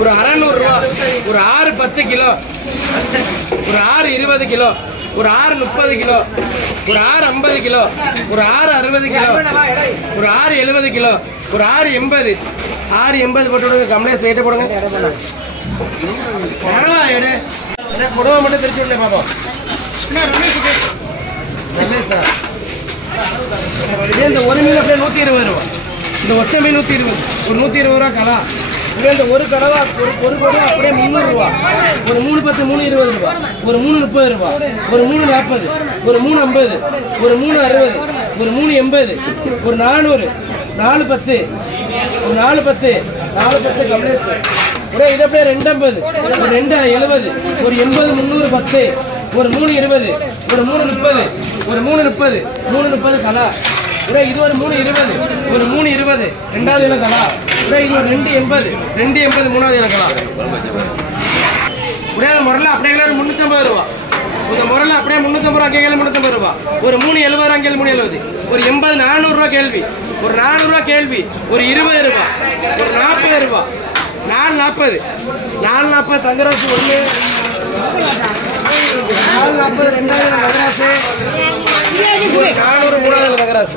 ஒரு 600 ரூபா. ஒரு 6 10 கிலோ, ஒரு 6 20 கிலோ, ஒரு 6 30 கிலோ, ஒரு 6 50 கிலோ, ஒரு 6 60 கிலோ, ஒரு 6 70 கிலோ, ஒரு 6 80. 6 80 போட்டு விடுங்க. கம்ப்ளைண்ட் வெயிட்ட போடுங்க. எடு கொடுவா மட்டும் திருச்சி விடல பாப்போம். சார் இந்த ஒரு மீன் அப்படியே 120 ரூபா. இந்த ஒற்றை மீன் 120. ஒரு 120 ரூபா கடா. இந்த ஒரு கடவா ஒரு கொடுவா அப்படியே 300 ரூபா. ஒரு 3 10 3 20 ரூபா. ஒரு 3 30 ரூபா. ஒரு 3 40. ஒரு 3 50. ஒரு 3 60. ஒரு 3 80. ஒரு 400. 4 10. ஒரு 4 10. 4 10 கம்ப்ளீட். ஒரே இது அப்படியே 250. ஒரு 2 70. ஒரு 80 300 10. ஒரு 3 20. ஒரு 3 30. ஒரு 3 30. 3 30 கடா. இது ஒரு 3 20. ஒரு 3 20 ரெண்டாவது இலக்கலா. இது ஒரு 2 80. 2 80 மூணாவது இலக்கலா. முறையில் அப்படியே 350 ரூபா. இந்த முறையில் அப்படியே 350 ரூபா. அங்கே 350 ரூபா. ஒரு 3 70 ரூபா. அங்கே 3 70. ஒரு 80 400 ரூபா கேள்வி. ஒரு 400 ரூபா கேள்வி. ஒரு 20 ரூபா. ஒரு 40 ரூபா. 440. 440 தங்கராசு 1. 440 ரெண்டாவது நகராசு. 400 மூணாவது நகராசு.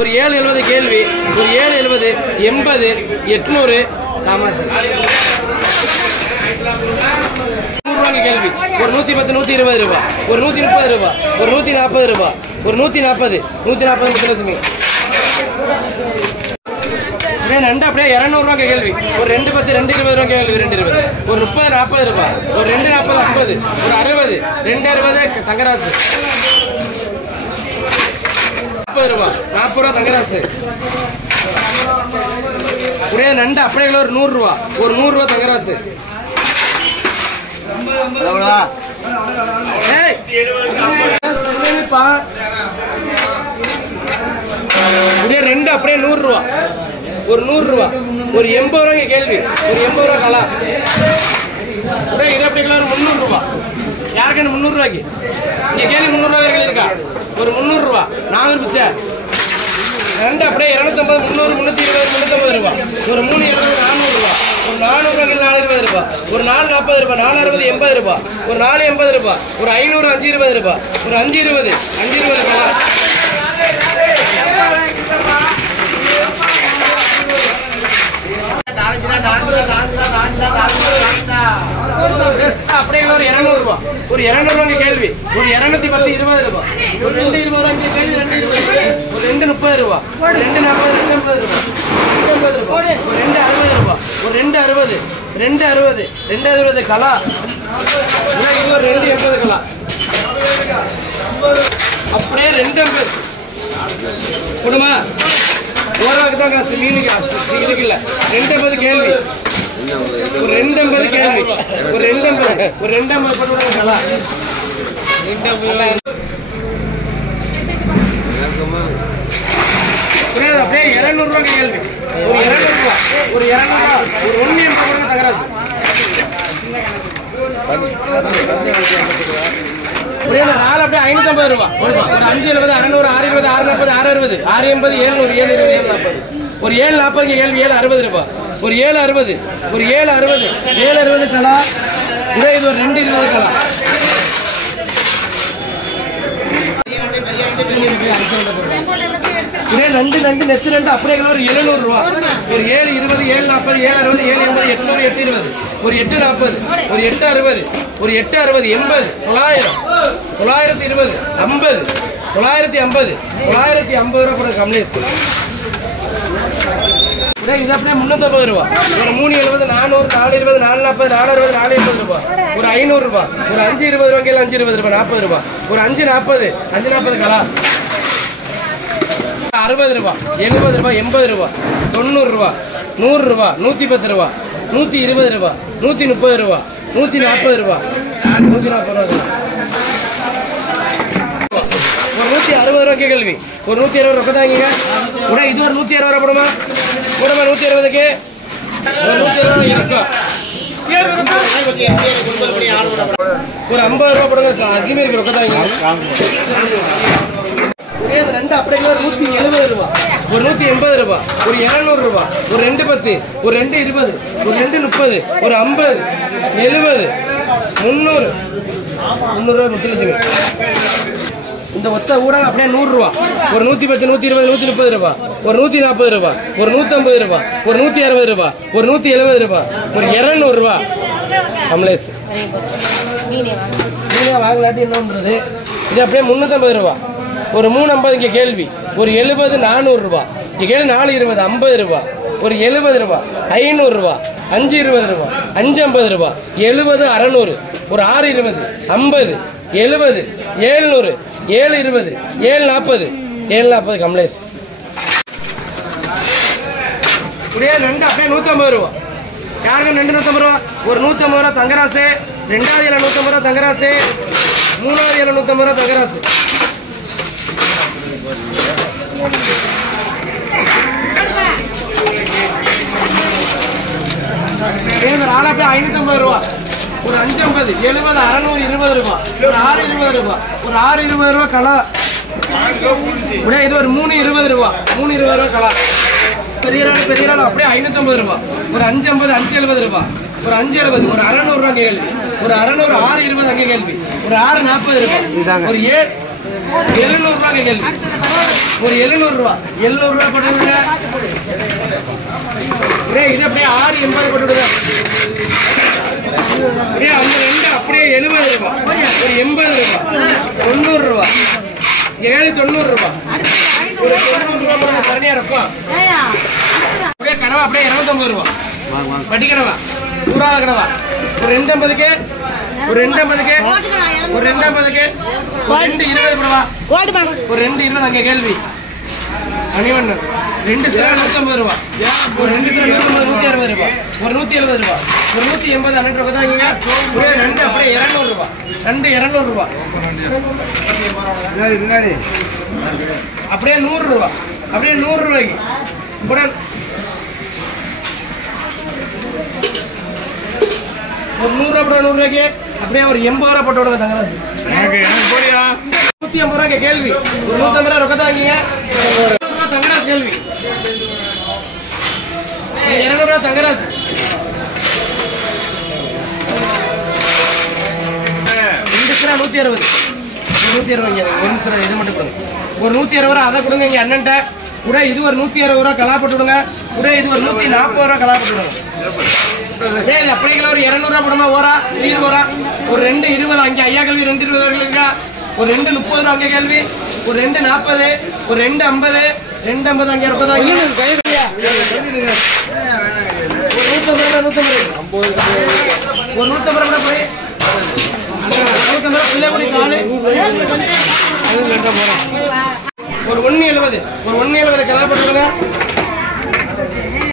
ஒரு 770 கேள்வி. ஒரு 770 80 800 காமாட்சி. கேள்வி. ஒரு 110 120 ரூபா. ஒரு 130 ரூபா. ஒரு 140 ரூபா. ஒரு 140 140 நண்டு அப்படியே 200 ரூபா கேள்வி. ஒரு 2 10 2 20 ரூபா கேள்வி. 2 20. ஒரு 30 40 ரூபா. ஒரு 2 40 50. ஒரு 60 2 60 தங்கராசு. 40 ரூபா. 40 ரூபா தங்கராசு. ஒரே நண்டு அப்படியே ஒரு 100 ரூபா. ஒரு 100 ரூபா தங்கராசு. ரெண்டு அப்படியே 100 ரூபா. ஒரு 100 ரூபா. ஒரு 80 ரூபாய்க்கு கேள்வி. ஒரு 80 ரூபா கலா. இது அப்படி ஒரு 300 ரூபா. யாருக்கு 300 ரூபாய்க்கு இங்க கேள்வி. 300 ரூபாய் இருக்கா? ஒரு 300 ரூபா. 4 பிச்சை ரெண்டு அப்படியே 250 300 320 350 ரூபா. ஒரு 3 70 400 ரூபா. ஒரு 400 ரூபாய்க்கு 420 ரூபா. ஒரு 440 ரூபா. 460 80 ரூபா. ஒரு 480 ரூபா. ஒரு 500 520 ரூபா. ஒரு 520 520 கலா. அப்படியே ஒரு 200 ரூபா. ஒரு 200 ரூபாய்க்கு கேள்வி. ஒரு 210 20 ரூபா. ஒரு 2 20 ரூபாய்க்கு கேள்வி. 2 20. ஒரு 2 30 ரூபா. ஒரு 2 40 2 50 ரூபா. 250 ரூபா. ஒரு 2 60 ரூபா. ஒரு 2 60 2 60 2 60 கலா. இது ஒரு 2 80 கலா. அப்படியே 2 80 கொடுமா. ஓரளவுக்கு தான் காசு. மீனுக்கு இதுக்கு இல்லை. 250 கேள்வி. ஒரு 250 கேள்வி. ஒரு 250 ஒரு 250 போட்டு கலா. அப்படியே 200 ரூபாய்க்கு கேள்வி. ஒரு 200 ரூபா. ஒரு 200 ரூபா. ஒரு 180 தகராசு. ஒரே நாலு அப்படியே 550 ரூபா. ஒரு 570 600 620 640 660 680 720 740. ஒரு 740 கேள்வி. 760 ரூபா. ஒரு 760. ஒரு 760 760 கலா. இது ஒரு 220 கலா. நண்டு நண்டு நெத்து நண்டு அப்படியே ஒரு 700 ரூபா. ஒரு 720 740 760 780 800 820. ஒரு 840. ஒரு 860. ஒரு 860 80 900 920 50 950 950 ரூபா போட கம்லேஷ். இது அப்படியே 350 ரூபா. ஒரு 370 400 420 440 460 480 ரூபா. ஒரு 500 ரூபா. ஒரு 520 ரூபாய்க்கு 520 ரூபா 40 ரூபா. ஒரு 540 540 கலா. 60 ரூபா 70 ரூபா 80 ரூபா 90 ரூபா 100 ரூபா 110 ரூபா 120 ரூபா 130 ரூபா 140 ரூபா 140 ரூபா. ஒரு 160 ரூபா கேள்வி. ஒரு 120 ரொக்க தாங்க. கூட இது ஒரு 160 ரூபா போடுமா. போடுமா 120க்கு. ஒரு 120 இருக்கும். ஒரு 50 ரூபா போடுங்க. அஜ்மீருக்கு ரொக்க தாங்க. ரெண்டு அப்படியே 170 ரூபா. ஒரு 180 ரூபா, ஒரு 200 ரூபா, ஒரு 210, ஒரு 220, ஒரு 230, ஒரு 50, 70, 300, 300 ரூபா முத்துலட்சுமி. இந்த ஒத்த கூட அப்படியே 100 ரூபா, ஒரு 110, 120, 130 ரூபா, ஒரு 140 ரூபா, ஒரு 150 ரூபா, ஒரு 160 ரூபா, ஒரு 170 ரூபா, ஒரு 200 ரூபா. கமலேஷ் வாங்கலாட்டி என்ன பண்றது? இது அப்படியே 350 ரூபா, ஒரு 350 இங்கே கேள்வி, ஒரு 70, 400 ரூபா, இங்கே கேள்வி 420, 50 ரூபா, ஒரு 70 ரூபா, 500 ரூபா, 520 ரூபா, 550 ரூபா, 70, 600, ஒரு 620, 50, 70, 700, 720, 740, 740 கமலேஷ். இப்படியே ரெண்டு அப்படியே 150 ரூபா. யாருக்கும் 250 ரூபா, ஒரு 150 ரூபா தங்கராசு, 2வது 150 ரூபா தங்கராசு, 3வது 150 ரூபா தங்கராசு. ஆளா போய் 550 ரூபா, ஒரு 550, 70, 620 ரூபா, ஒரு 620 ரூபா, ஒரு 620 ரூபா கலா. இது ஒரு 320 ரூபா, 320 ரூபா கலா. பெரிய நாள் அப்படியே 550 ரூபா, ஒரு 550, 570 ரூபா, ஒரு 570, ஒரு 600 ரூபா கேள்வி, ஒரு 600, 620 அங்கே கேள்வி, ஒரு 640 ரூபா, ஒரு 700 ரூபா கேள்வி, ஒரு 700 ரூபா, 700 ரூபா போட்டுருங்க. இது அப்படியே 680 போட்டுவிடுங்க. அந்த ரெண்டு அப்படியே 70 ரூபா, ஒரு 80 ரூபா, 90 ரூபா, 790 ரூபா, ஒரு 90 ரூபா சரியா இருக்கும். அப்படியே கடவா அப்படியே 250 ரூபா, வட்டி கடவா, பூராத கடவா, ஒரு 250க்கு, ஒரு 250க்கு, ஒரு 250க்கு, ஒரு 220 கூடவா, ஒரு 220 அங்கே கேள்வி. அணிவண்ணன் 2 சில 150 ரூபா, ஒரு 2 சில 160 ரூபா, ஒரு 170 ரூபா, ஒரு 180 அண்ணன் ரூபா தான் இங்க. ரெண்டு அப்படியே 200 ரூபா, 200 ரூபா, அப்படியே 100 ரூபா, அப்படியே 100 ரூபாய்க்கு ஒரு 100 ரூபா, 100 ரூபாய்க்கு அப்படியே ஒரு 80 ரூபா போட்டு விடுங்க தங்கராஜ். 150 ரூபாய்க்கு கேள்வி, ஒரு 150 ரூபா ரொக்க தான் இங்க. தங்கராஜ் கேள்வி 200 ரூபா தங்கராஜ். ரெண்டு சில 160, 160 ஒரு சில இது மட்டும் கொடுங்க. ஒரு 160 ரூபா அதை கொடுங்க இங்க அண்ணன்ட்ட. கூட இது ஒரு 160 ரூபா கலா போட்டு விடுங்க. கூட இது ஒரு 140 ரூபா கலா போட்டு விடுங்க. அப்படிங்களா ஒரு 200 ரூபா போடுமா? ஓரா 20 ஓரா, ஒரு 220 அங்கே ஐயா கேள்வி, 220 இருக்கா, ஒரு 230 ரூபா அங்கே கேள்வி, ஒரு 240, ஒரு 250, 250 அங்கே இருப்பதா, ஒரு 150 ரூபா, 150 ஒரு 150 ரூபா போய் 150 ரூபா பிள்ளைக்குடி காலு, ஒரு 170, ஒரு 170 கலா போட்டுருங்க.